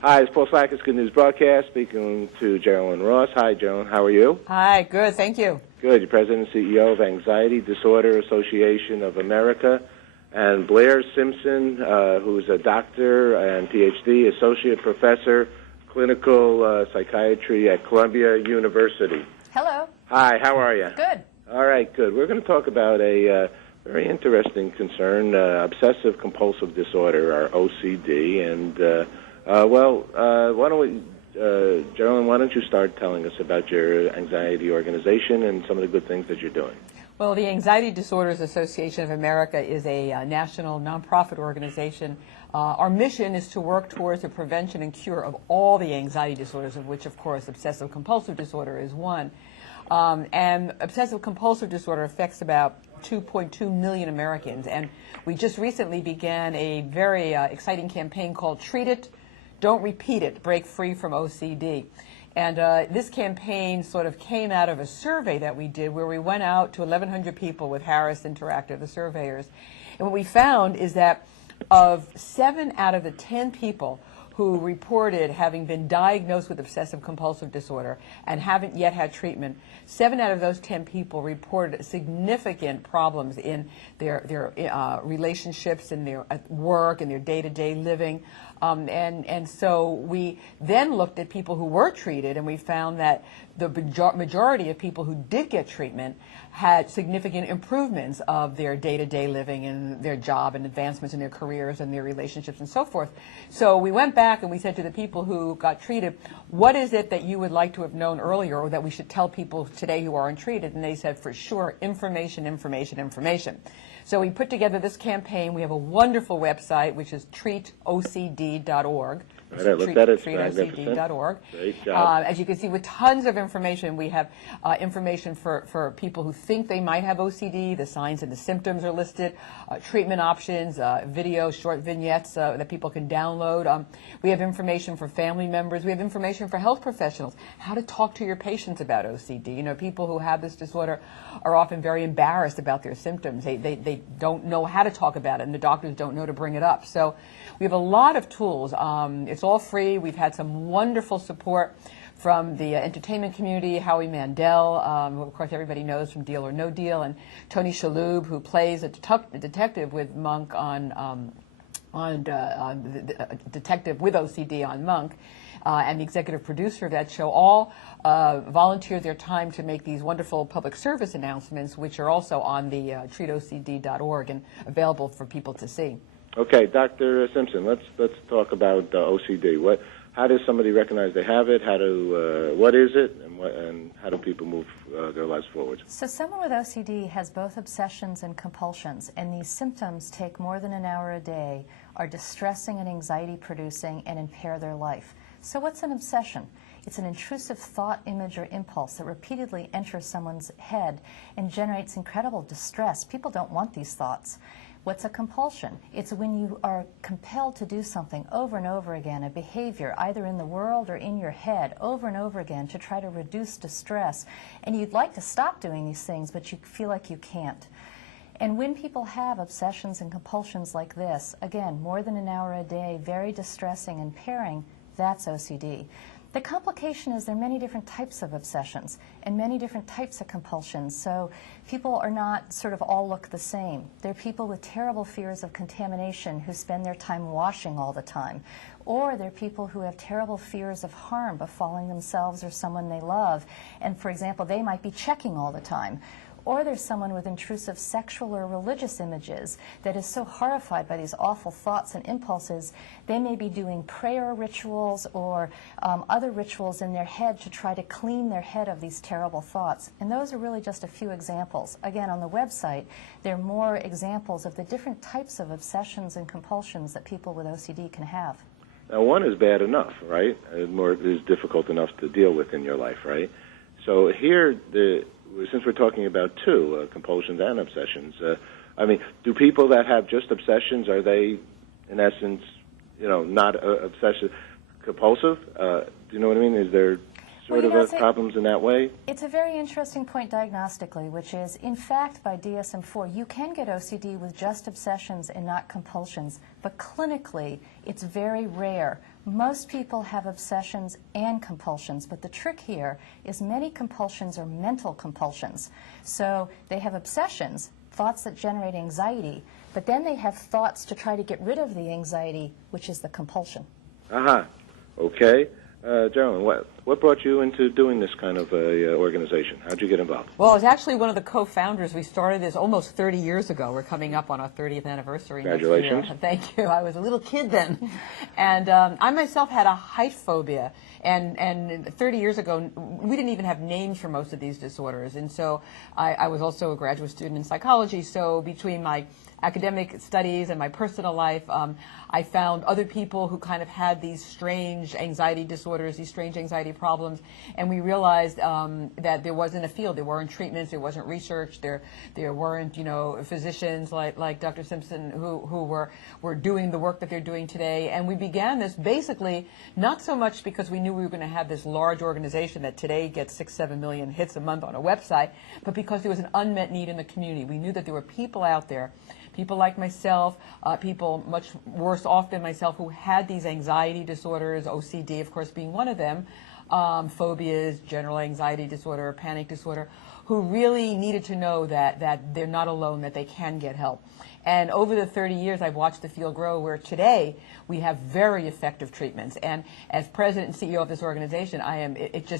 Hi, it's Paul Slackett's Good News Broadcast, speaking to Jerilyn Ross. Hi, Jerilyn. How are you? Hi, good. Thank you. Good. You're President and CEO of Anxiety Disorder Association of America. And Blair Simpson, who's a doctor and Ph.D., Associate Professor, Clinical Psychiatry at Columbia University. Hello. Hi, how are you? Good. All right, good. We're going to talk about a very interesting concern, obsessive-compulsive disorder, or OCD. And, why don't we, Jerilyn, why don't you start telling us about your anxiety organization and some of the good things that you're doing? Well, the Anxiety Disorders Association of America is a national nonprofit organization. Our mission is to work towards the prevention and cure of all the anxiety disorders, of which, of course, obsessive-compulsive disorder is one. And obsessive-compulsive disorder affects about 2.2 million Americans. And we just recently began a very exciting campaign called Treat It, Don't Repeat It, Break Free from OCD. And this campaign sort of came out of a survey that we did where we went out to 1,100 people with Harris Interactive, the surveyors. And what we found is that of 7 out of the 10 people who reported having been diagnosed with obsessive-compulsive disorder and haven't yet had treatment, 7 out of those 10 people reported significant problems in their relationships, in their work, in their day-to-day living. And so we then looked at people who were treated, and we found that the majority of people who did get treatment had significant improvements of their day-to-day living and their job and advancements in their careers and their relationships and so forth. So we went back and we said to the people who got treated, what is it that you would like to have known earlier or that we should tell people today who aren't treated? And they said, for sure, information, information, information. So we put together this campaign. We have a wonderful website, which is treatocd.org. treatocd.org. Great job. As you can see, with tons of information, we have information for people who think they might have OCD. The signs and the symptoms are listed, treatment options, videos, short vignettes that people can download. We have information for family members. We have information for health professionals, how to talk to your patients about OCD. You know, people who have this disorder are often very embarrassed about their symptoms. They don't know how to talk about it, and the doctors don't know to bring it up. So we have a lot of tools. It's all free. We've had some wonderful support from the entertainment community, Howie Mandel, who of course everybody knows from Deal or No Deal, and Tony Shalhoub, who plays a detective with Monk on Detective with OCD on Monk, and the executive producer of that show, all volunteered their time to make these wonderful public service announcements, which are also on the treatocd.org and available for people to see. Okay, Dr. Simpson, let's talk about OCD. How does somebody recognize they have it? What is it, and how do people move their lives forward? So someone with OCD has both obsessions and compulsions, and these symptoms take more than an hour a day, are distressing and anxiety-producing, and impair their life. So what's an obsession? It's an intrusive thought, image, or impulse that repeatedly enters someone's head and generates incredible distress. People don't want these thoughts. What's a compulsion? It's when you are compelled to do something over and over again, a behavior either in the world or in your head over and over again to try to reduce distress. And you'd like to stop doing these things, but you feel like you can't. And when people have obsessions and compulsions like this, again, more than an hour a day, very distressing and impairing, that's OCD. The complication is there are many different types of obsessions and many different types of compulsions, so people are not sort of all look the same. There are people with terrible fears of contamination who spend their time washing all the time, or there are people who have terrible fears of harm befalling themselves or someone they love, and for example, they might be checking all the time. Or there's someone with intrusive sexual or religious images that is so horrified by these awful thoughts and impulses, they may be doing prayer rituals or other rituals in their head to try to clean their head of these terrible thoughts. And those are really just a few examples. Again, on the website, there are more examples of the different types of obsessions and compulsions that people with OCD can have. Now, one is bad enough, right? More is difficult enough to deal with in your life, right? So here, since we're talking about two, compulsions and obsessions, I mean, do people that have just obsessions, are they, in essence, not obsessive compulsive? Do you know what I mean? Is there sort of problems in that way? It's a very interesting point diagnostically, which is, in fact, by DSM-4, you can get OCD with just obsessions and not compulsions, but clinically, it's very rare. Most people have obsessions and compulsions, but the trick here is many compulsions are mental compulsions. So they have obsessions, thoughts that generate anxiety, but then they have thoughts to try to get rid of the anxiety, which is the compulsion. Okay. Jerilyn, what brought you into doing this kind of organization? How'd you get involved? Well, I was actually one of the co-founders. We started this almost 30 years ago. We're coming up on our 30th anniversary Congratulations. next year. Thank you. I was a little kid then. And I myself had a height phobia. And 30 years ago, we didn't even have names for most of these disorders. And so I was also a graduate student in psychology. So between my academic studies and my personal life, I found other people who kind of had these strange anxiety disorders, these strange anxiety problems, and we realized that there wasn't a field. There weren't treatments. There wasn't research. There weren't, physicians like Dr. Simpson who were doing the work that they're doing today. And we began this basically not so much because we knew we were going to have this large organization that today gets 6-7 million hits a month on a website, but because there was an unmet need in the community. We knew that there were people out there, people like myself, people much worse off than myself who had these anxiety disorders, OCD, of course, being one of them, phobias, general anxiety disorder, panic disorder, who really needed to know that they're not alone, that they can get help. And over the 30 years, I've watched the field grow where today we have very effective treatments. And as president and CEO of this organization,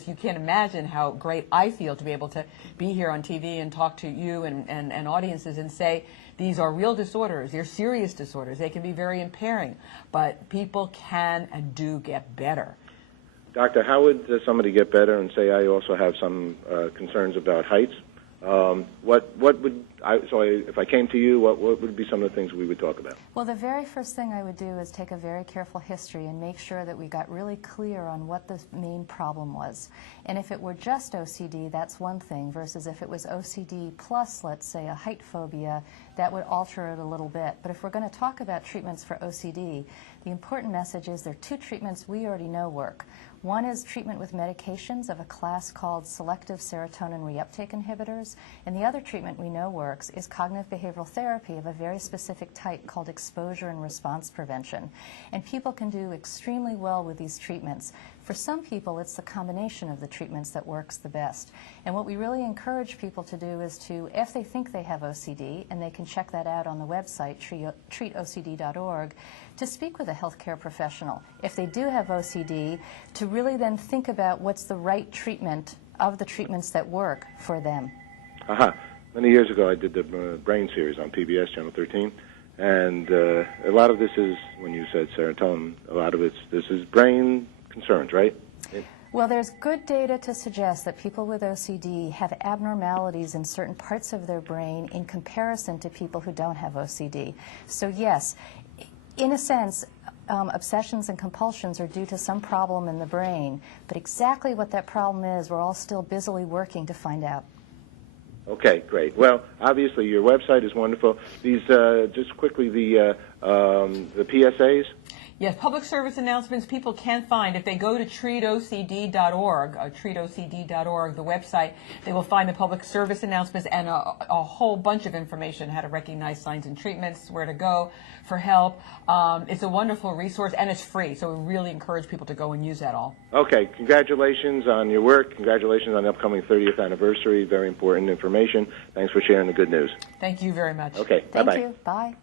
you can't imagine how great I feel to be able to be here on TV and talk to you and audiences and say, these are real disorders. They're serious disorders. They can be very impairing, but people can and do get better. Doctor, how would somebody get better and say, I also have some concerns about heights? If I came to you, what would be some of the things we would talk about? Well, the very first thing I would do is take a very careful history and make sure that we got really clear on what the main problem was. And if it were just OCD, that's one thing, versus if it was OCD plus, let's say, a height phobia, that would alter it a little bit. But if we're going to talk about treatments for OCD, the important message is there are two treatments we already know work. One is treatment with medications of a class called selective serotonin reuptake inhibitors, and the other treatment we know works is cognitive behavioral therapy of a very specific type called exposure and response prevention. And people can do extremely well with these treatments. For some people, it's the combination of the treatments that works the best. And what we really encourage people to do is to, if they think they have OCD, and they can check that out on the website, treatocd.org, to speak with a healthcare professional. If they do have OCD, to really then think about what's the right treatment of the treatments that work for them. Many years ago, I did the Brain series on PBS, Channel 13, and a lot of this is, when you said serotonin, a lot of this is brain concerns, right? Well, there's good data to suggest that people with OCD have abnormalities in certain parts of their brain in comparison to people who don't have OCD. So yes, in a sense, obsessions and compulsions are due to some problem in the brain, but exactly what that problem is, we're all still busily working to find out. Okay, great. Well, obviously your website is wonderful. These, just quickly, the PSAs? Yes, public service announcements people can find. If they go to treatocd.org, treatocd.org, the website, they will find the public service announcements and a whole bunch of information, how to recognize signs and treatments, where to go for help. It's a wonderful resource, and it's free, so we really encourage people to go and use that all. Okay, congratulations on your work. Congratulations on the upcoming 30th anniversary. Very important information. Thanks for sharing the good news. Thank you very much. Okay, bye-bye. Thank you. Bye.